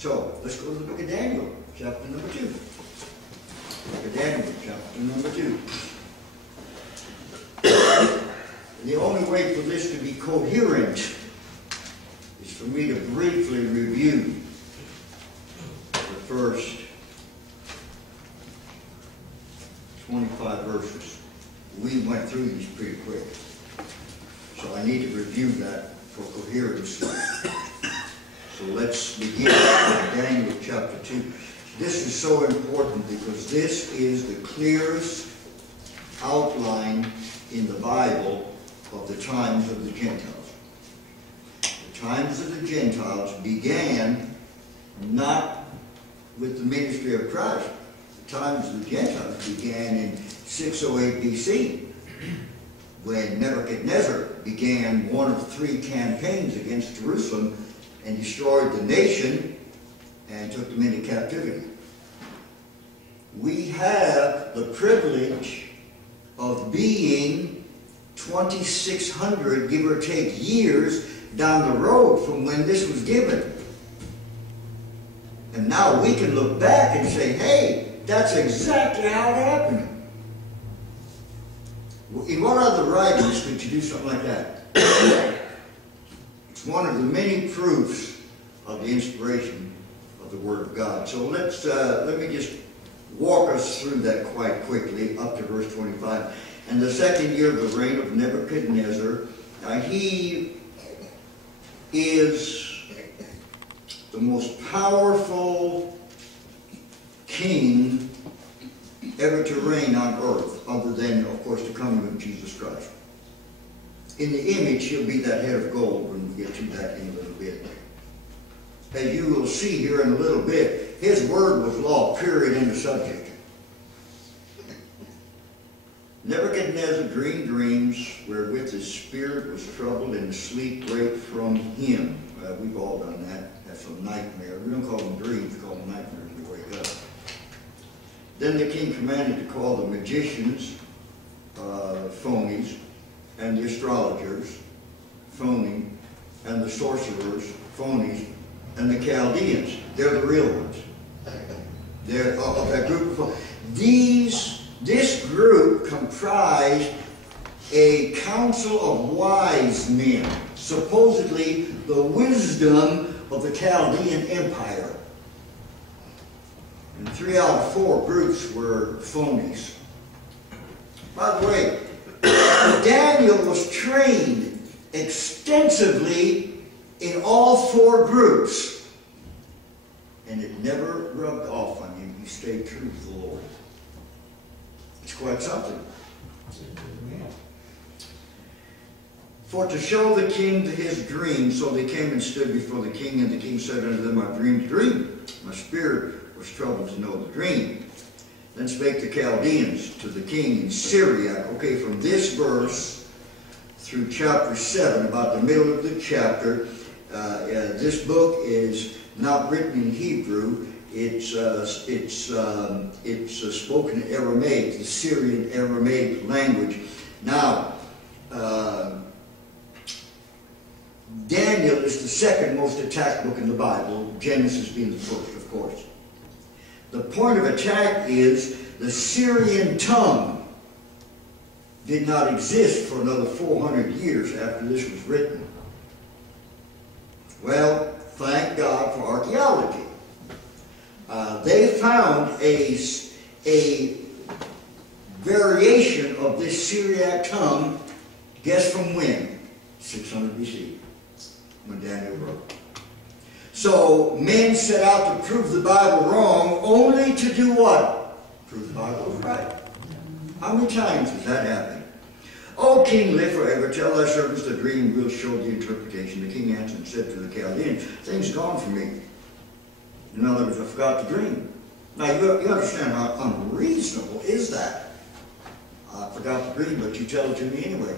So, let's go to the book of Daniel, chapter number 2. Book of Daniel, chapter number 2. The only way for this to be coherent is for me to briefly review the first 25 verses. We went through these pretty quick, so I need to review that for coherence. So let's begin with Daniel chapter 2. This is so important because this is the clearest outline in the Bible of the times of the Gentiles. The times of the Gentiles began not with the ministry of Christ. The times of the Gentiles began in 608 BC, when Nebuchadnezzar began one of 3 campaigns against Jerusalem and destroyed the nation and took them into captivity. We have the privilege of being 2,600, give or take, years down the road from when this was given. And now we can look back and say, hey, that's exactly how it happened. In what other writings could you do something like that? It's one of the many proofs of the inspiration of the Word of God. So let me just walk us through that quite quickly up to verse 25. And the second year of the reign of Nebuchadnezzar, he is the most powerful king ever to reign on earth, other than, of course, the coming of Jesus Christ. In the image, he'll be that head of gold when we get to that in a little bit. As you will see here in a little bit, his word was law, period, end of subject. Nebuchadnezzar dreamed dreams wherewith his spirit was troubled and sleep brake from him. We've all done that. That's a nightmare. We don't call them dreams, we call them nightmares when we wake up. Then the king commanded to call the magicians, phonies, and the astrologers, phony, and the sorcerers, phonies, and the Chaldeans. They're the real ones. They're of that group of this group comprised a council of wise men, supposedly the wisdom of the Chaldean Empire. And 3 out of 4 groups were phonies. By the way, Daniel was trained extensively in all 4 groups, and it never rubbed off on him. He stayed true to the Lord. It's quite something. For to show the king his dream, so they came and stood before the king, and the king said unto them, I dreamed a dream. My spirit was troubled to know the dream. Then spake the Chaldeans to the king in Syriac. Okay, from this verse through chapter 7, about the middle of the chapter, this book is not written in Hebrew. It's spoken in Aramaic, the Syrian Aramaic language. Now, Daniel is the second most attacked book in the Bible, Genesis being the first, of course. The point of attack is the Syrian tongue did not exist for another 400 years after this was written. Well, thank God for archaeology. They found a variation of this Syriac tongue, guess from when? 600 BC, when Daniel wrote. So men set out to prove the Bible wrong, only to do what? Prove the Bible was right. How many times has that happened? O king, live forever. Tell thy servants the dream, we'll show the interpretation. The king answered and said to the Chaldeans, things gone from me. In other words, I forgot the dream. Now you understand how unreasonable is that? I forgot the dream, but you tell it to me anyway.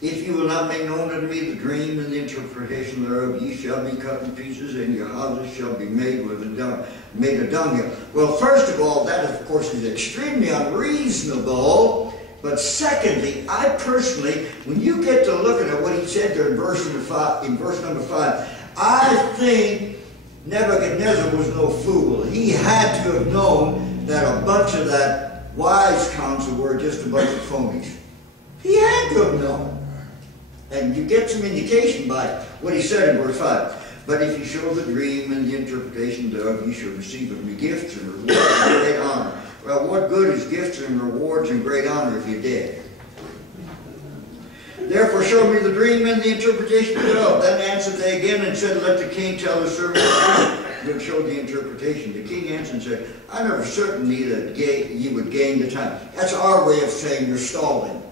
If you will not make known unto me the dream and the interpretation thereof, ye shall be cut in pieces, and your houses shall be made a dunghill. Well, first of all, that of course is extremely unreasonable. But secondly, I personally, when you get to looking at what he said there in verse number 5, I think Nebuchadnezzar was no fool. He had to have known that a bunch of that wise council were just a bunch of phonies. He had to have known. And you get some indication by what he said in verse 5. But if you show the dream and the interpretation thereof, you shall receive of me gifts and rewards and great honor. Well, what good is gifts and rewards and great honor if you're dead? Therefore show me the dream and the interpretation thereof. Then answered they again and said, let the king tell the servant that showed the interpretation. The king answered and said, I never certainly that you would gain the time. That's our way of saying you're stalling.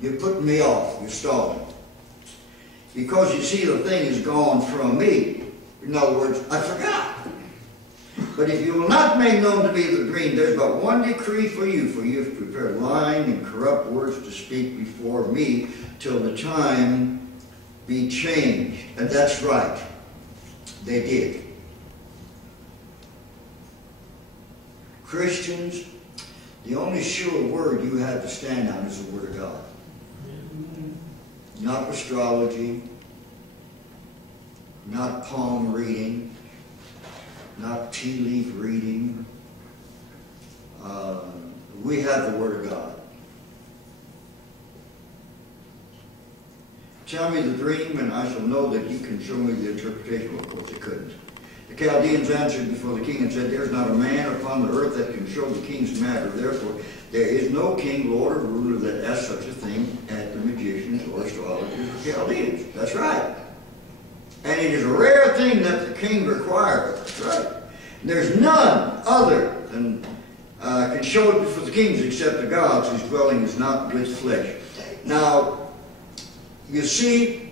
You're putting me off. You're stalling. Because you see the thing is gone from me. In other words, I forgot. But if you will not make known to me the dream, there's but one decree for you have prepared lying and corrupt words to speak before me till the time be changed. And that's right. They did. Christians, the only sure word you have to stand on is the Word of God. Not astrology, not palm reading, not tea leaf reading. We have the Word of God. Tell me the dream, and I shall know that you can show me the interpretation. Well, of course, they couldn't. The Chaldeans answered before the king and said, there is not a man upon the earth that can show the king's matter. Therefore, there is no king, lord, or ruler that asks such a thing at the magicians or astrologers or Chaldeans. That's right. And it is a rare thing that the king requires. That's right. And there's none other than can show it before the kings except the gods whose dwelling is not with flesh. Now, you see,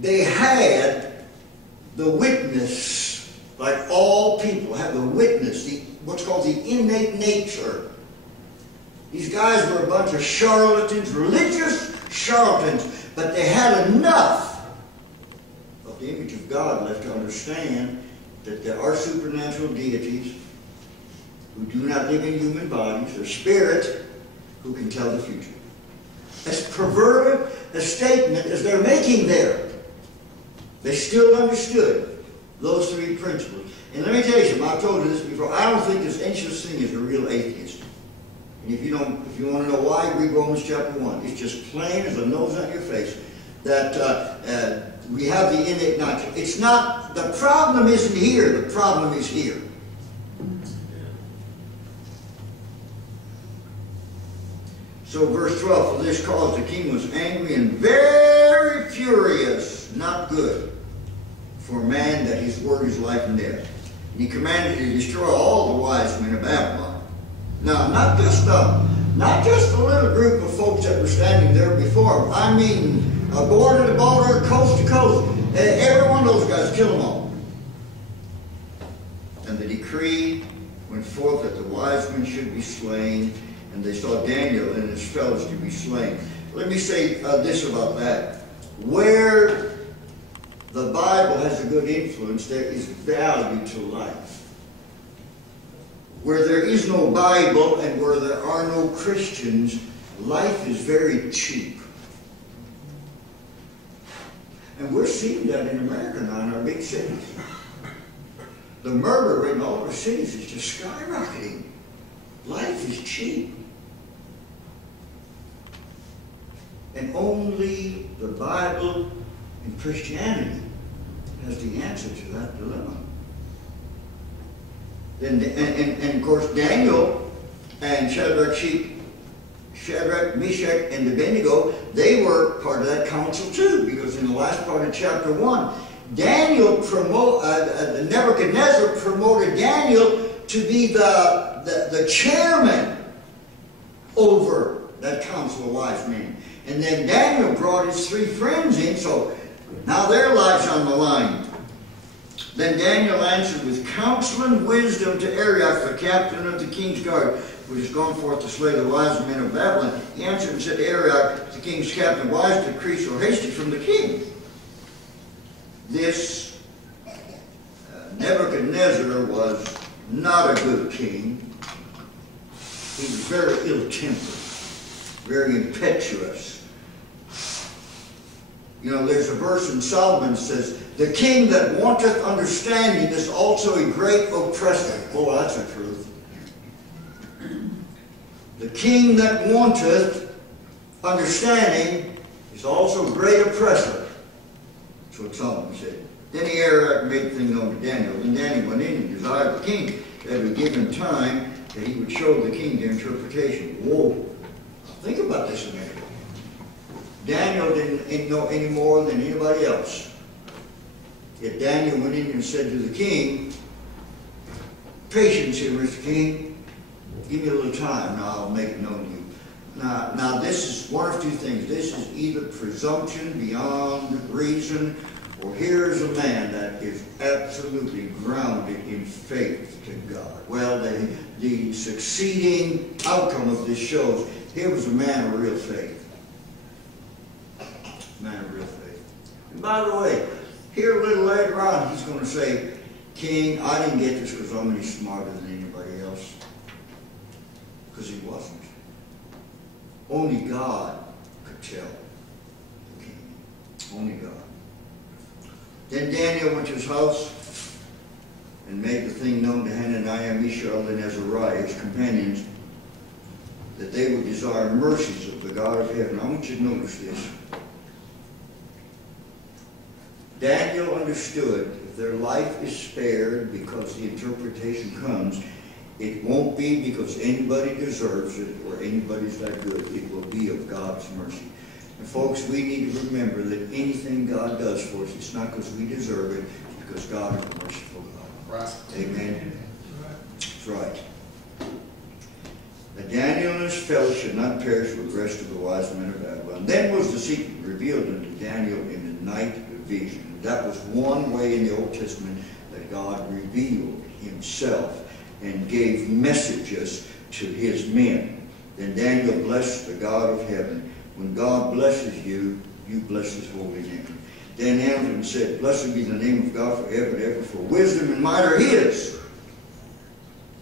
they had the witness, like all people have the witness, what's called the innate nature. These guys were a bunch of charlatans, religious charlatans, but they had enough of the image of God left to understand that there are supernatural deities who do not live in human bodies, or spirit, who can tell the future. As perverted a statement as they're making there, they still understood those three principles. And let me tell you something, I've told you this before, I don't think there's any such thing as a real atheist. And if you want to know why, read Romans chapter 1. It's just plain as the nose on your face that we have the innate nature. It's not, the problem isn't here, the problem is here. So verse 12, for this cause the king was angry and very furious, not good for man that his word is life and death. And he commanded to destroy all the wise men of Babylon. Now, not just a little group of folks that were standing there before him. I mean, border to border, coast to coast. Every one of those guys, kill them all. And the decree went forth that the wise men should be slain, and they saw Daniel and his fellows to be slain. Let me say this about that. Where the Bible has a good influence, there is value to life. Where there is no Bible and where there are no Christians, life is very cheap. And we're seeing that in America now in our big cities. The murder rate in all of our cities is just skyrocketing. Life is cheap. And only the Bible and Christianity has the answer to that dilemma. And of course, Daniel and Shadrach, Meshach, and Abednego, they were part of that council too, because in the last part of chapter 1, Nebuchadnezzar promoted Daniel to be the chairman over that council of wise men. And then Daniel brought his 3 friends in, so now their lives on the line. Then Daniel answered with counsel and wisdom to Arioch, the captain of the king's guard, which has gone forth to slay the wise men of Babylon. He answered and said to Arioch, the king's captain, why is the decree so hasty from the king? This Nebuchadnezzar was not a good king. He was very ill-tempered, very impetuous. You know, there's a verse in Solomon that says, the king that wanteth understanding is also a great oppressor. Boy, that's the truth. The king that wanteth understanding is also a great oppressor. That's what Solomon said. Then the heir made the thing known to Daniel. Then Daniel went in and desired the king that would give him time that he would show the king the interpretation. Whoa. Think about this a minute. Daniel didn't know any more than anybody else. Yet Daniel went in and said to the king, patience here, Mr. King. Give me a little time, now I'll make it known to you. Now this is one of two things. This is either presumption beyond reason, or here is a man that is absolutely grounded in faith to God. Well, the succeeding outcome of this shows here was a man of real faith. Man of real faith. And by the way, here a little later on, he's going to say, King, I didn't get this because I'm any smarter than anybody else. Because he wasn't. Only God could tell the king. Only God. Then Daniel went to his house and made the thing known to Hananiah, Mishael, and Azariah, his companions, that they would desire mercies of the God of heaven. I want you to notice this. Daniel understood if their life is spared because the interpretation comes, it won't be because anybody deserves it or anybody's that good. It will be of God's mercy. And folks, we need to remember that anything God does for us, it's not because we deserve it, it's because God is a merciful God. Right. Amen? That's right. That Daniel and his fellows should not perish with the rest of the wise men of Babylon. Then was the secret revealed unto Daniel in the night vision. That was one way in the Old Testament that God revealed himself and gave messages to his men. Then Daniel blessed the God of heaven. When God blesses you, you bless his holy name. Then answered and said, blessed be the name of God forever and ever, for wisdom and might are his.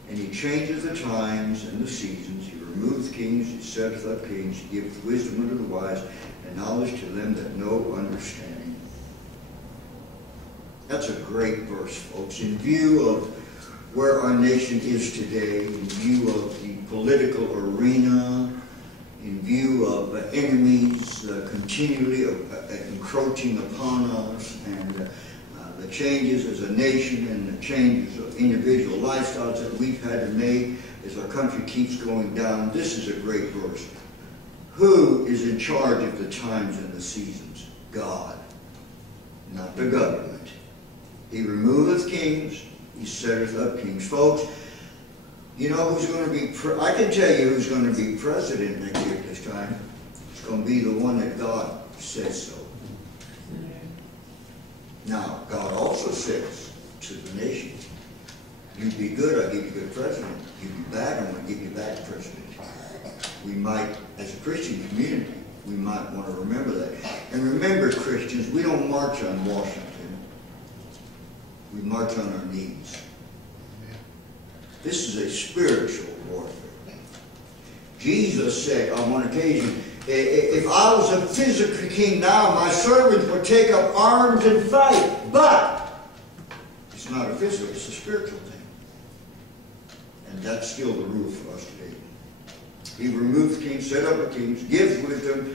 And he changes the times and the seasons. He removes kings, he setteth up kings, he giveth wisdom unto the wise, and knowledge to them that know understanding. That's a great verse, folks. In view of where our nation is today, in view of the political arena, in view of enemies continually encroaching upon us, and the changes as a nation and the changes of individual lifestyles that we've had to make as our country keeps going down, this is a great verse. Who is in charge of the times and the seasons? God, not the government. He removeth kings, he setteth up kings. Folks, you know who's going to be, I can tell you who's going to be president next year at this time. It's going to be the one that God says so. Now, God also says to the nation, you be good, I'll give you good president. You be bad, I'm going to give you bad president. We might, as a Christian community, we might want to remember that. And remember, Christians, we don't march on Washington. We march on our knees. This is a spiritual warfare. Jesus said on one occasion, if I was a physical king now, my servants would take up arms and fight. But it's not a physical, it's a spiritual thing. And that's still the rule for us today. He removes kings, set up a kings, gives wisdom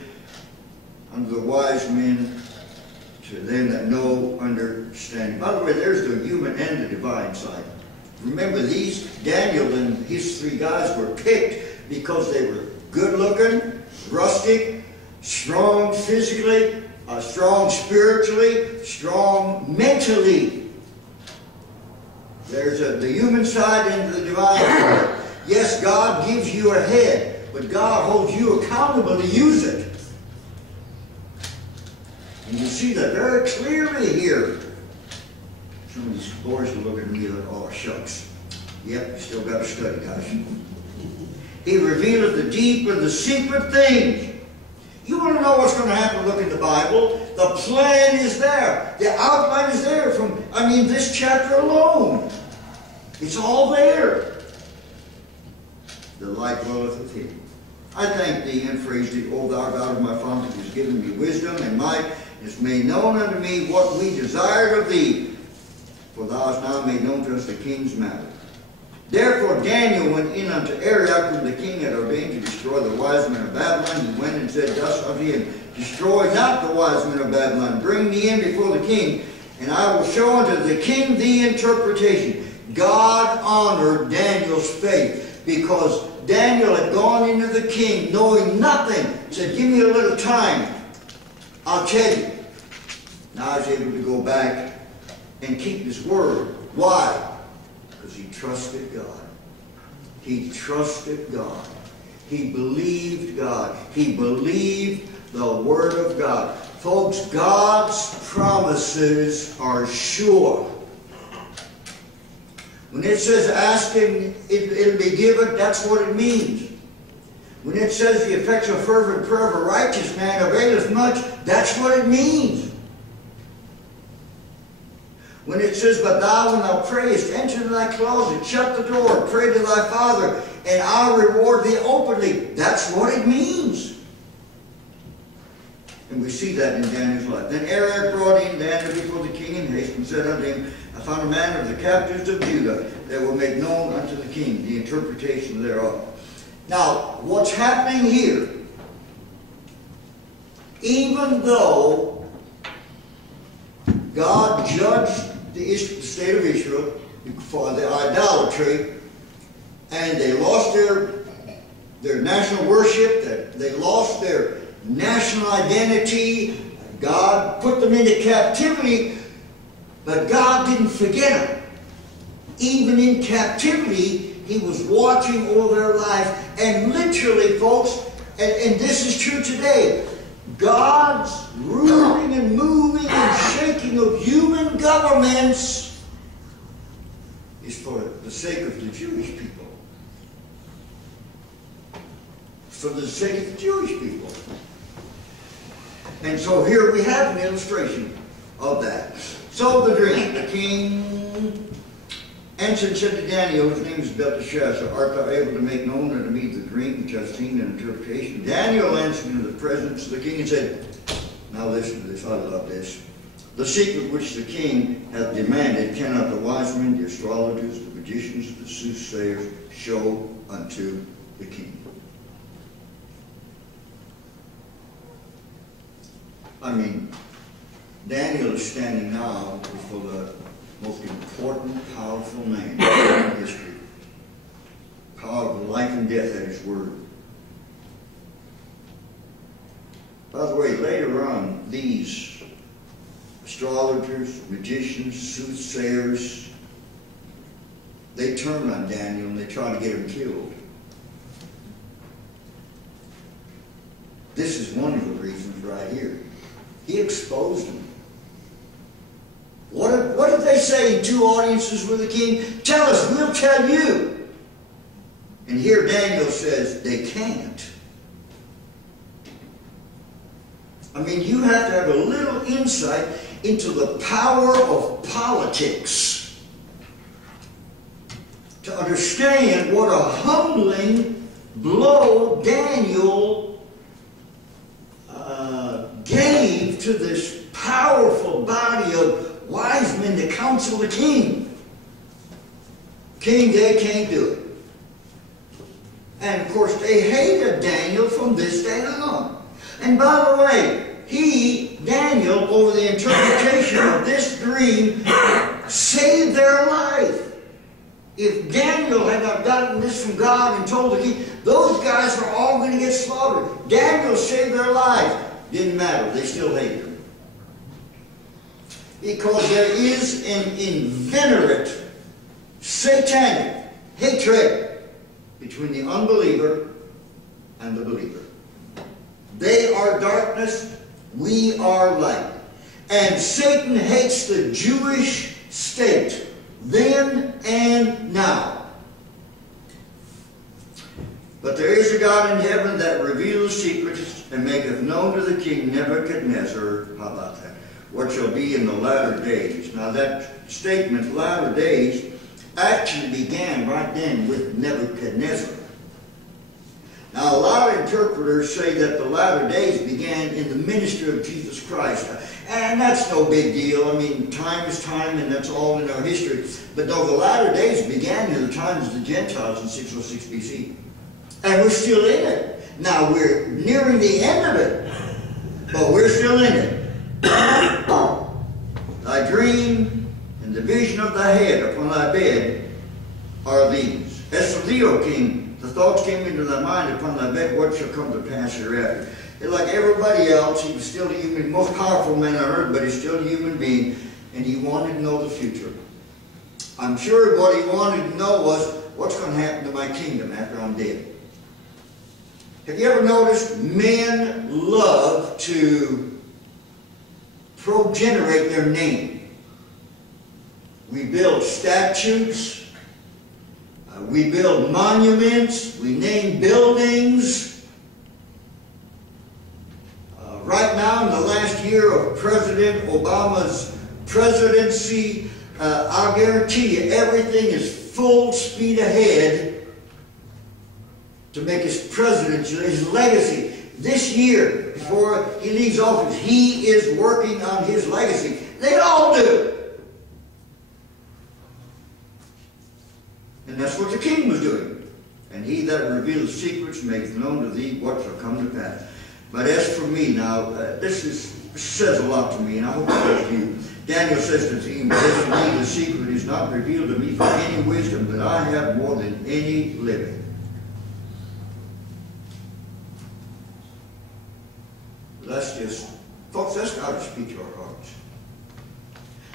unto the wise men, to them that know understanding. By the way, there's the human and the divine side. Remember, Daniel and his three guys were picked because they were good looking, rustic, strong physically, strong spiritually, strong mentally. There's the human side and the divine side. Yes, God gives you a head, but God holds you accountable to use it. And you see that very clearly here. Some of these boys are looking at me like, oh, shucks. Yep, you still got to study, guys. He revealeth the deep and the secret things. You want to know what's going to happen? Look in the Bible. The plan is there. The outline is there from, this chapter alone. It's all there. The light dwelleth with him. I thank thee and praise thee, O thou God of my fathers, who has given me wisdom and might, hast made known unto me what we desired of thee, for thou hast now made known to us the king's matter. Therefore Daniel went in unto Arioch, whom the king had ordained to destroy the wise men of Babylon. He went and said thus unto him, Destroy not the wise men of Babylon. Bring me in before the king, and I will show unto the king the interpretation. God honored Daniel's faith, because Daniel had gone into the king knowing nothing. Said, give me a little time. I'll tell you. Now I was able to go back and keep his word. Why? Because he trusted God. He trusted God. He believed God. He believed the Word of God. Folks, God's promises are sure. When it says ask him, it'll be given, that's what it means. When it says the effectual fervent prayer of a righteous man availeth much, that's what it means. When it says, but thou when thou prayest, enter into thy closet, shut the door, pray to thy Father, and I'll reward thee openly. That's what it means. And we see that in Daniel's life. Then Arioch brought in Daniel before the king in haste, and said unto him, I found a man of the captives of Judah that will make known unto the king the interpretation thereof. Now, what's happening here, even though God judged the state of Israel for the idolatry, and they lost their national worship, they lost their national identity, God put them into captivity, but God didn't forget them. Even in captivity, He was watching over their lives. And literally, folks, and this is true today, God's ruling and moving and shaking of human governments is for the sake of the Jewish people. For the sake of the Jewish people. And so here we have an illustration of that. So the dream, the king answered and said to Daniel, whose name is Belteshazzar, art thou able to make known unto me the dream which I have seen in interpretation? Daniel answered in the presence of the king and said, now listen to this, I love this. The secret which the king hath demanded cannot the wise men, the astrologers, the magicians, the soothsayers show unto the king. I mean, Daniel is standing now before the most important, powerful man in history. Power of life and death at his word. By the way, later on, these astrologers, magicians, soothsayers, they turn on Daniel and they try to get him killed. This is one of the reasons right here. He exposed them. What did they say in two audiences with the king? Tell us, we'll tell you. And here Daniel says they can't. I mean, you have to have a little insight into the power of politics to understand what a humbling blow Daniel gave to this powerful body of wise men to counsel the king. King, they can't do it. And of course, they hated Daniel from this day on. And by the way, Daniel, over the interpretation of this dream, saved their life. If Daniel had not gotten this from God and told the king, those guys were all going to get slaughtered. Daniel saved their lives. Didn't matter. They still hated him. Because there is an inveterate, satanic hatred between the unbeliever and the believer. They are darkness, we are light. And Satan hates the Jewish state, then and now. But there is a God in heaven that reveals secrets and maketh known to the king Nebuchadnezzar, how about that, what shall be in the latter days. Now that statement, latter days, actually began right then with Nebuchadnezzar. Now, a lot of interpreters say that the latter days began in the ministry of Jesus Christ. And that's no big deal. I mean, time is time, and that's all in our history. But though the latter days began in the times of the Gentiles in 606 BC, and we're still in it. Now, we're nearing the end of it, but we're still in it. Thy dream and the vision of thy head upon thy bed are these. As for thee, O king, the thoughts came into thy mind upon thy bed, what shall come to pass hereafter? And like everybody else, he was still a human, most powerful man on earth, but he's still a human being, and he wanted to know the future. I'm sure what he wanted to know was, what's going to happen to my kingdom after I'm dead? Have you ever noticed men love to progenerate their name? We build statues, we build monuments, we name buildings. Right now, in the last year of President Obama's presidency, I'll guarantee you everything is full speed ahead to make his presidency, his legacy. This year, before he leaves office, he is working on his legacy. They all do. And that's what the king was doing. And he that reveals secrets makes known to thee what shall come to pass. But as for me now, this says a lot to me, and I hope it does to you. Daniel says to the king, but as for me, the secret is not revealed to me for any wisdom, but I have more than any living. That's just, folks, that's got to speak to our hearts.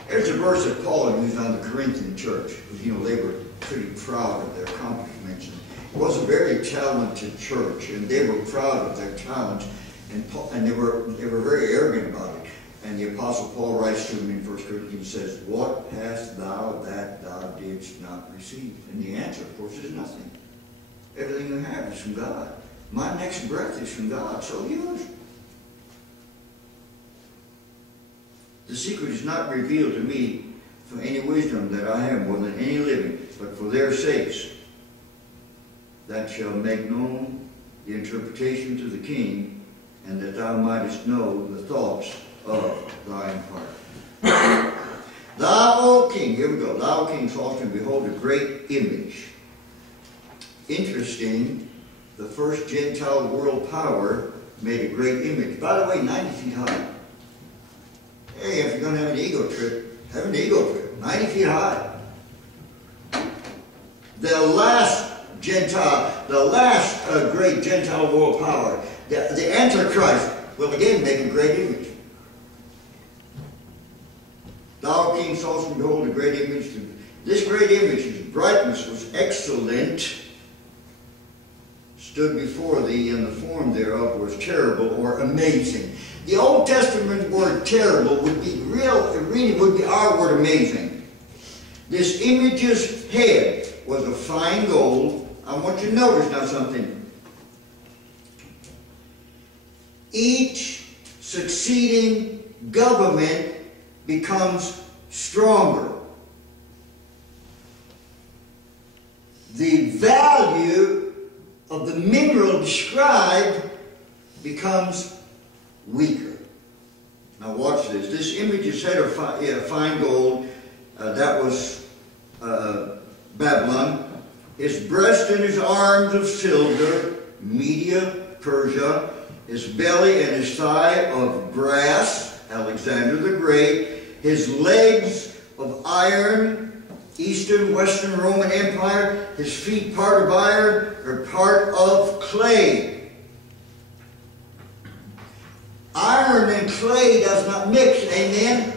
There's a verse that Paul used on the Corinthian church, because, you know, they were pretty proud of their accomplishments. It was a very talented church, and they were proud of their talents, and they were very arrogant about it. And the Apostle Paul writes to them in 1 Corinthians, says, what hast thou that thou didst not receive? And the answer, of course, is nothing. Everything you have is from God. My next breath is from God, so yours. The secret is not revealed to me for any wisdom that I have more than any living, but for their sakes, that shall make known the interpretation to the king, and that thou mightest know the thoughts of thine heart. Thou, O king, here we go, thou, king, sawest and behold a great image. Interesting, the first Gentile world power made a great image. By the way, 90 feet high. Hey, if you're going to have an ego trip, have an ego trip. 90 feet high. The last Gentile, the last great Gentile world power, the Antichrist, will again make a great image. Thou, king, sawest and behold a great image. This great image, whose brightness was excellent, stood before thee, and the form thereof was terrible or amazing. The Old Testament word terrible would be really would be our word amazing. This image's head was of fine gold. I want you to notice now something. Each succeeding government becomes stronger. The value of the mineral described becomes weaker. Now watch this. This image is head of fine gold. That was Babylon. His breast and his arms of silver, Media, Persia. His belly and his thigh of brass, Alexander the Great. His legs of iron, Eastern, Western Roman Empire. His feet part of iron or part of clay. Iron and clay does not mix, amen?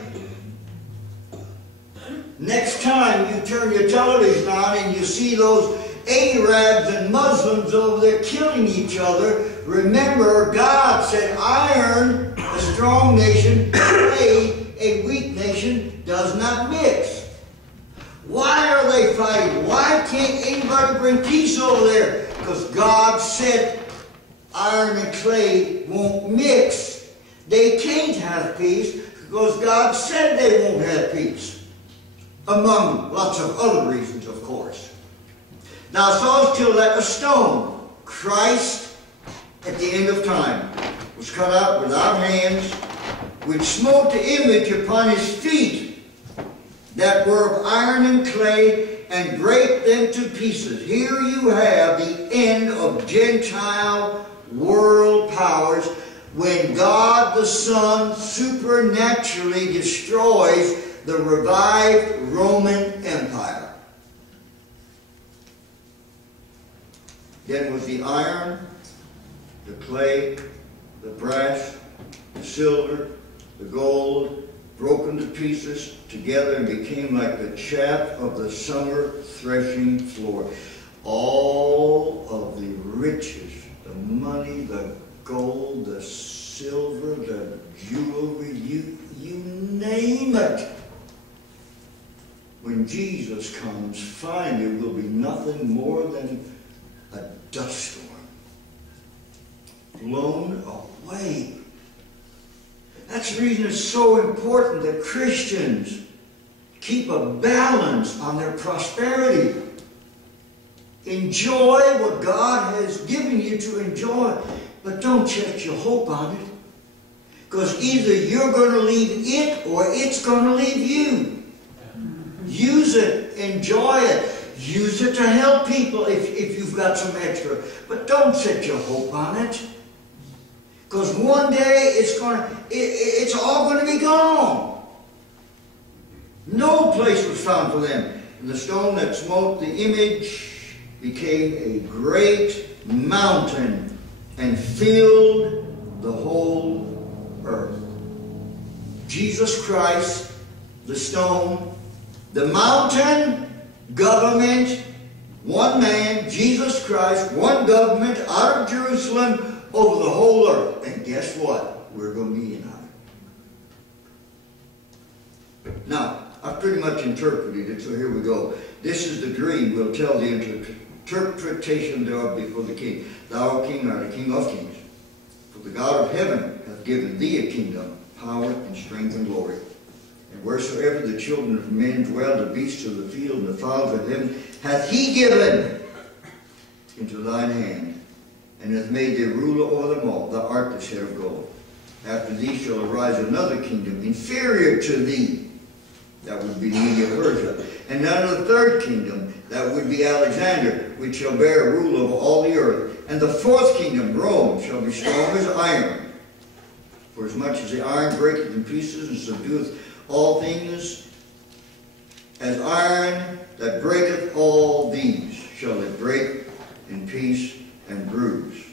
Next time you turn your television on and you see those Arabs and Muslims over there killing each other, remember God said iron, a strong nation, clay, a weak nation, does not mix. Why are they fighting? Why can't anybody bring peace over there? Because God said iron and clay won't mix. They can't have peace because God said they won't have peace. Among lots of other reasons, of course. Thou sawest till that a stone, Christ at the end of time, was cut out without hands, which smote the image upon his feet, that were of iron and clay, and brake them to pieces. Here you have the end of Gentile world powers, when God the Son supernaturally destroys the revived Roman Empire. Then was the iron, the clay, the brass, the silver, the gold, broken to pieces together and became like the chaff of the summer threshing floor. All of the riches, the money, the gold, the silver, the jewelry, you name it. When Jesus comes, finally will be nothing more than a dust storm, blown away. That's the reason it's so important that Christians keep a balance on their prosperity. Enjoy what God has given you to enjoy, but don't set your hope on it. Because either you're going to leave it or it's going to leave you. Use it. Enjoy it. Use it to help people if you've got some extra. But don't set your hope on it. Because one day it's all going to be gone. No place was found for them. And the stone that smote the image became a great mountain and filled the whole earth. Jesus Christ, the stone, the mountain, government, one man, Jesus Christ, one government out of Jerusalem over the whole earth. And guess what? We're going to be united. Now, I've pretty much interpreted it, so here we go. This is the dream. We'll tell the interpretation thereof before the king. Thou, O king, art the king of kings. For the God of heaven hath given thee a kingdom, power, and strength, and glory. And wheresoever the children of men dwell, the beasts of the field, and the fowls of heaven, hath he given into thine hand, and hath made thee ruler over them all. Thou art the head of gold. After thee shall arise another kingdom, inferior to thee. That would be the Media-Persia. And another third kingdom, that would be Alexander, which shall bear a rule over all the earth. And the fourth kingdom, Rome, shall be strong as iron. For as much as the iron breaketh in pieces and subdueth all things, as iron that breaketh all these, shall it break in piece and bruise.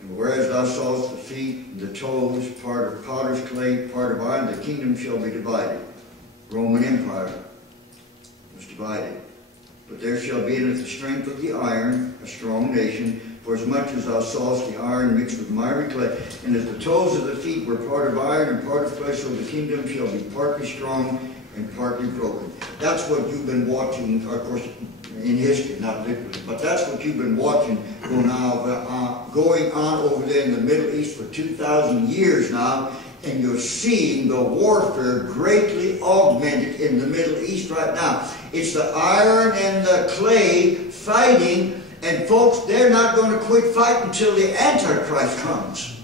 And whereas thou sawest the feet and the toes, part of potter's clay, part of iron, the kingdom shall be divided. Roman Empire was divided. But there shall be in it the strength of the iron, a strong nation. For as much as thou sawest the iron mixed with miry clay, and as the toes of the feet were part of iron and part of clay, so the kingdom shall be partly strong and partly broken. That's what you've been watching, of course, in history, not literally, but that's what you've been watching going on over there in the Middle East for 2,000 years now. And you're seeing the warfare greatly augmented in the Middle East right now. It's the iron and the clay fighting, and folks, they're not going to quit fighting until the Antichrist comes.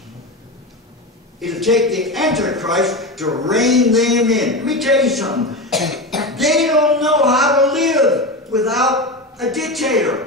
It'll take the Antichrist to rein them in. Let me tell you something. They don't know how to live without a dictator.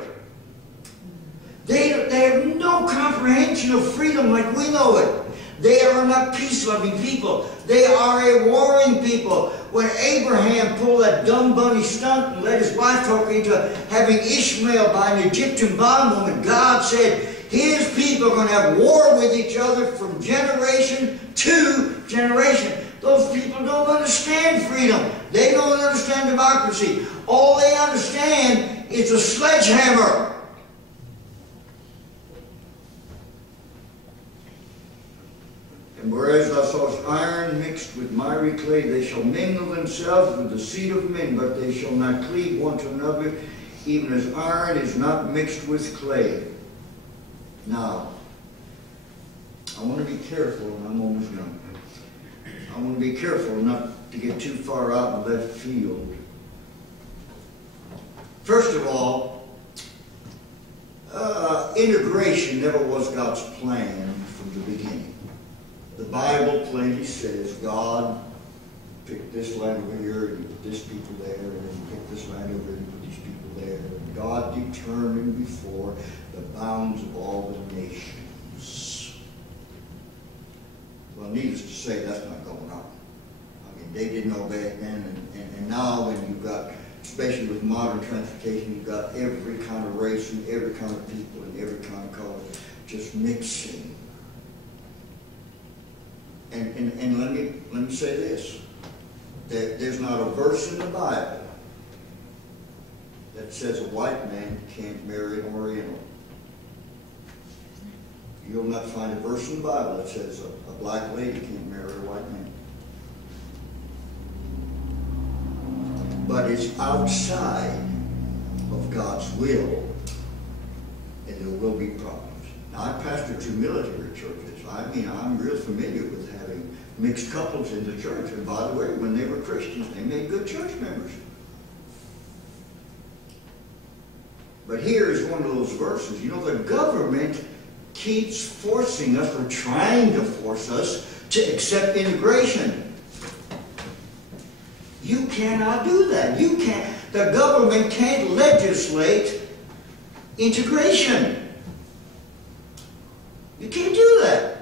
They have no comprehension of freedom like we know it. They are not peace-loving people. They are a warring people. When Abraham pulled that dumb bunny stunt and let his wife talk into having Ishmael by an Egyptian bondwoman, God said his people are going to have war with each other from generation to generation. Those people don't understand freedom. They don't understand democracy. All they understand is a sledgehammer. And whereas thou sawest iron mixed with miry clay, they shall mingle themselves with the seed of men, but they shall not cleave one to another, even as iron is not mixed with clay. Now, I want to be careful, and I'm almost done. I want to be careful not to get too far out in left field. First of all, integration never was God's plan from the beginning. The Bible plainly says God picked this land over here and put this people there, and then picked this land over here and put these people there. And God determined before the bounds of all the nations. Well, needless to say, that's not going on. I mean, they didn't know back then, and now when you've got, especially with modern transportation, you've got every kind of race and every kind of people and every kind of color just mixing. And let me say this. There's not a verse in the Bible that says a white man can't marry an Oriental. You'll not find a verse in the Bible that says a black lady can't marry a white man. But it's outside of God's will, and there will be problems. Now, I pastor 2 military churches. I mean, I'm real familiar with having mixed couples in the church. And by the way, when they were Christians, they made good church members. But here is one of those verses. You know, the government keeps forcing us, or trying to force us, to accept immigration. You cannot do that. You can't. The government can't legislate integration. You can't do that.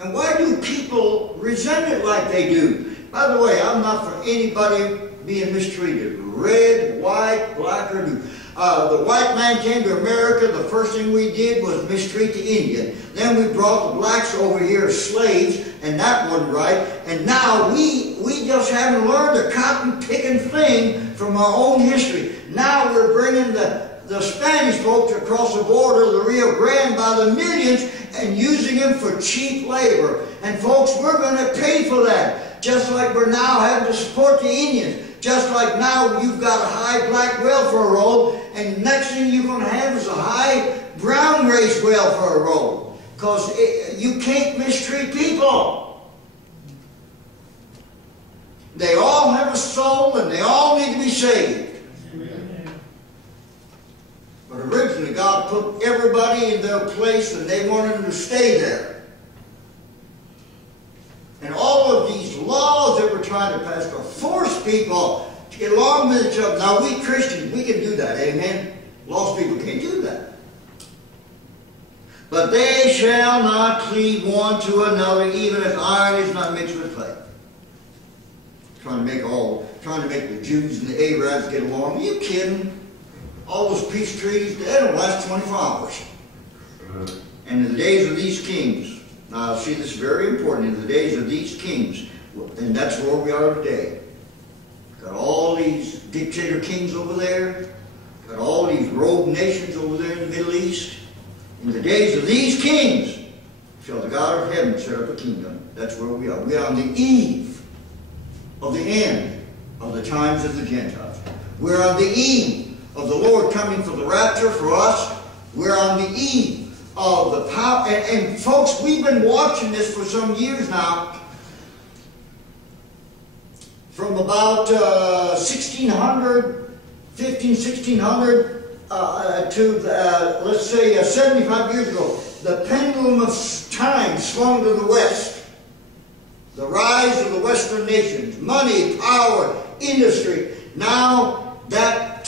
And why do people resent it like they do? By the way, I'm not for anybody being mistreated. Red, white, black, or blue. The white man came to America, the first thing we did was mistreat the Indian. Then we brought the blacks over here as slaves, and that wasn't right. And now we just haven't learned the cotton-picking thing from our own history. Now we're bringing the Spanish folks across the border, the Rio Grande, by the millions, and using them for cheap labor. And folks, we're going to pay for that. Just like we're now having to support the Indians. Just like now you've got a high black welfare roll, and next thing you're going to have is a high brown race welfare roll. Because you can't mistreat people. They all have a soul, and they all need to be saved. But originally God put everybody in their place, and they wanted them to stay there. And all of these laws that we're trying to pass to force people to get along with each other. Now we Christians, we can do that, amen? Lost people can't do that. But they shall not cleave one to another, even if iron is not mixed with clay. Trying to make the Jews and the Arabs get along. Are you kidding? All those peace treaties, they don't last 24 hours. And in the days of these kings, now see, this is very important, in the days of these kings, and that's where we are today. Got all these dictator kings over there, got all these rogue nations over there in the Middle East. In the days of these kings shall the God of heaven set up a kingdom. That's where we are. We are on the eve of the end of the times of the Gentiles. We're on the eve of the Lord coming for the rapture for us. We're on the eve of the power. And folks, we've been watching this for some years now. From about 1600, 1600 to, let's say, 75 years ago, the pendulum of time swung to the west. The rise of the Western nations, money, power, industry. Now that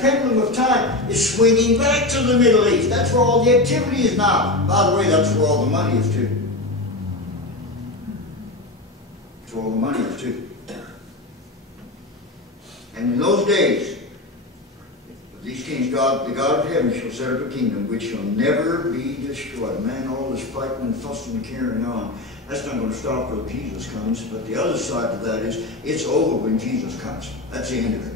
pendulum of time is swinging back to the Middle East. That's where all the activity is now. By the way, that's where all the money is too. That's where all the money is too. And in those days, these kings, the God of heaven shall set up a kingdom which shall never be destroyed. Man, all this fighting and fussing and carrying on, that's not going to stop till Jesus comes. But the other side of that is, it's over when Jesus comes. That's the end of it.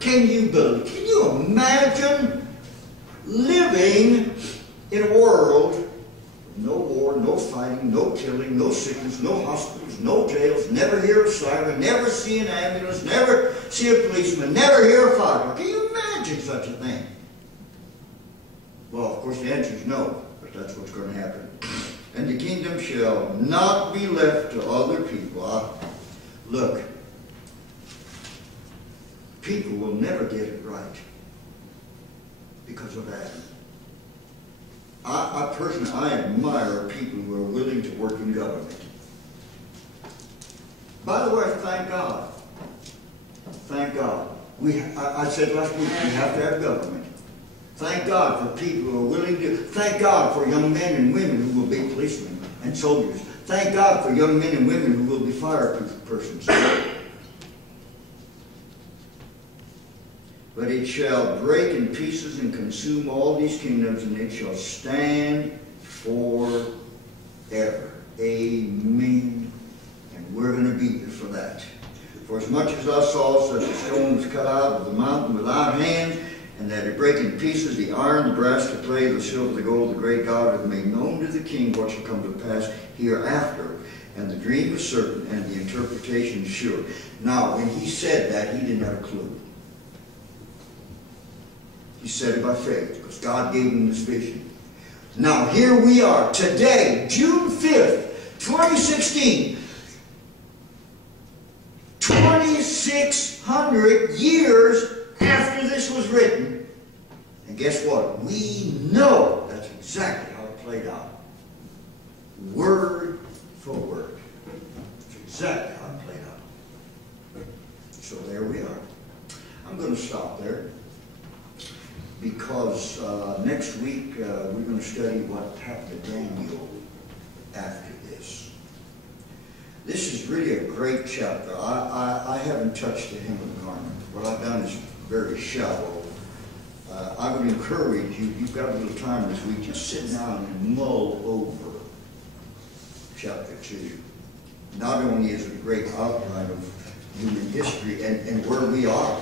Can you imagine living in a world with no war, no fighting, no killing, no sickness, no hospitals, no jails, never hear a siren, never see an ambulance, never see a policeman, never hear a fire? Can you imagine such a thing? Well, of course the answer is no, but that's what's going to happen. And the kingdom shall not be left to other people. Look, people will never get it right because of Adam. I personally, I admire people who are willing to work in government. By the way, thank God. Thank God. I said last week, we have to have government. Thank God for people who are willing to. Thank God for young men and women who will be policemen and soldiers. Thank God for young men and women who will be fire persons. But it shall break in pieces and consume all these kingdoms, and it shall stand forever. Amen. And we're going to be here for that. For as much as I saw such a stone was cut out of the mountain without hands, and that it break in pieces the iron, the brass, the clay, the silver, the gold, the great God hath made known to the king what shall come to pass hereafter. And the dream is certain, and the interpretation is sure. Now, when he said that, he didn't have a clue. He said it by faith, because God gave him this vision. Now, here we are, today, June 5th, 2016. 2,600 years after this was written. And guess what? We know that's exactly how it played out. Word for word. That's exactly how it played out. So there we are. I'm going to stop there, because next week we're going to study what happened to Daniel after this. This is really a great chapter. I haven't touched the hem of the garment. What I've done is very shallow. I would encourage you, you've got a little time this week, just sit down and mull over chapter 2. Not only is it a great outline of human history and where we are,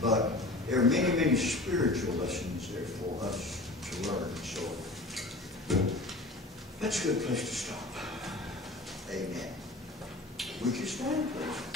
but there are many, many spiritual lessons there for us to learn. So that's a good place to stop. Amen. Would you stand, please?